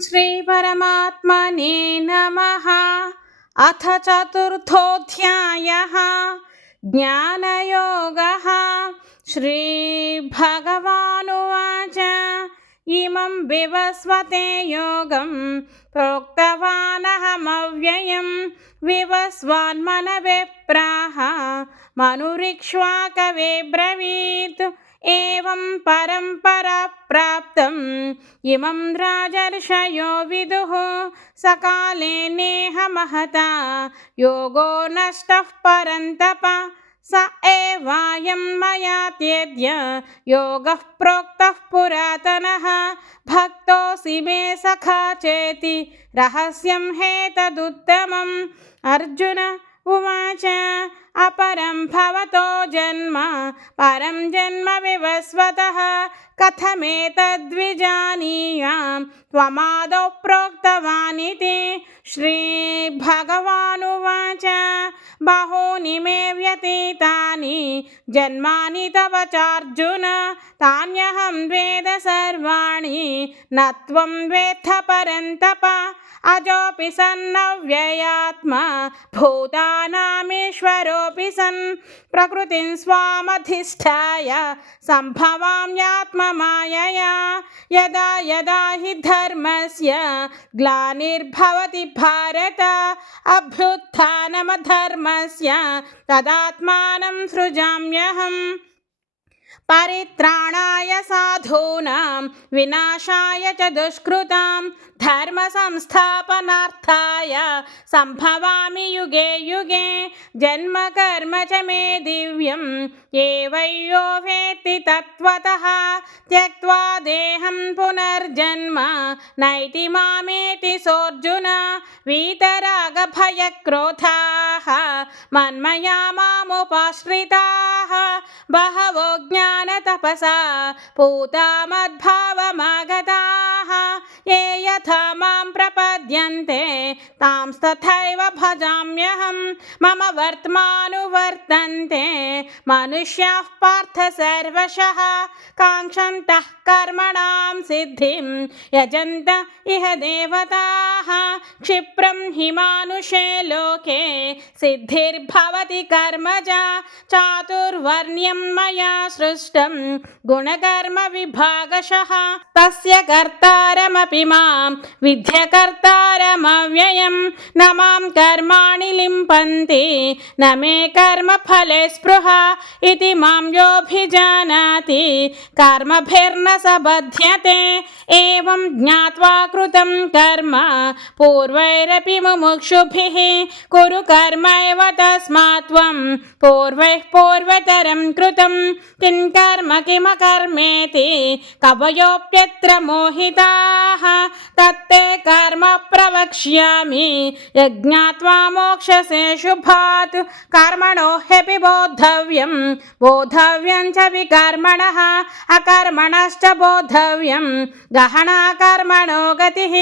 श्रीपरमात्मने नमः। अथ चतुर्थोऽध्यायः। ज्ञानयोगः। श्रीभगवानुवाच। इमं विवस्वते योगं। प्रोक्तवानहमव्ययं। विवस्वान्मनवे प्राह मनुरिक्ष्वाकवे ब्रवीत् एवं परम्परा प्राप्तम् इमं राजर्षयो विदुः। सकाले नेह महता योगो नष्टः परन्तप। स एवायं मया त्यज्य। योगः प्रोक्तः पुरातनः। भक्तोऽसि मे सखा चेति। रहस्यं हेतदुत्तमम्। अर्जुन उवाच, अपरं भवतो जन्म, परं जन्म विवस्वतः। कथमेतद्विजानीयां, त्वमादौ प्रोक्तवानिति। श्रीभगवानुवाच, बहूनि मे व्यतीतानि, जन्मानि तव चार्जुन। तान्यहं वेद सर्वाणि, न त्वं वेत्थ परन्तप। अजोऽपि सन्नव्ययात्मा भूतानामीश्वरोऽपि सन्। प्रकृतिं स्वामधिष्ठाय सम्भवाम्यात्ममायया यदा यदा हि धर्मस्य ग्लानिर्भवति भारत, अभ्युत्थानमधर्मस्य तदात्मानं सृजाम्यहम्। పరిత్రాణాయ సాధూనాం వినాశాయ చ దుష్కృతాం ధర్మ సంస్థాపనార్థాయ సంభవామి యుగే యుగే జన్మ కర్మ చ మే దివ్యం ఏ వయ్యో వేత్తి తత్వత త్యక్వా దేహం పునర్జన్మ నైతి మామేతి సోర్జున वीतरागभयक्रोधाः, मन्मया मामुपाश्रिताः, बहवो ज्ञानतपसा पूता मद्भावमागताः ये यथा माँ प्रपद्यन्ते तांस्तथैव भजाम्यहं, मम वर्त्मानुवर्तन्ते, मनुष्याः पार्थ सर्वशः, काङ्क्षन्तः कर्मणां सिद्धिं, यजन्त इह देवताः। क्षिप्रं हि मानुषे लोके सिद्धिर्भवति कर्मजा, चातुर्वर्ण्यं मया सृष्टं गुणकर्मविभागशः तस्य कर्तारमपि माँ विद्यकर्तारमव्ययं न माँ कर्माणि लिम्पन्ति, न मे कर्मफले स्पृहा, इति माँ योऽभिजानाति। कर्मभिर्न स बध्यते। एवं ज्ञात्वा कृतं कर्म, पूर्वैरपि मुमुक्षुभिः कुरु कर्मैव तस्मात् त्वं। पूर्वैः पूर्वतरं कृतं, किं कर्म किमकर्मेति कवयोऽप्यत्र मोहिताः। तत्ते कर्म प्रवक्ष्यामि, यज्ञात्वा मोक्षसे शुभात्। कर्मणो ह्यपि बोद्धव्यं बोद्धव्यं च विकर्मणः, अकर्मणश्च बोद्धव्यं। गहना कर्मणो गतिः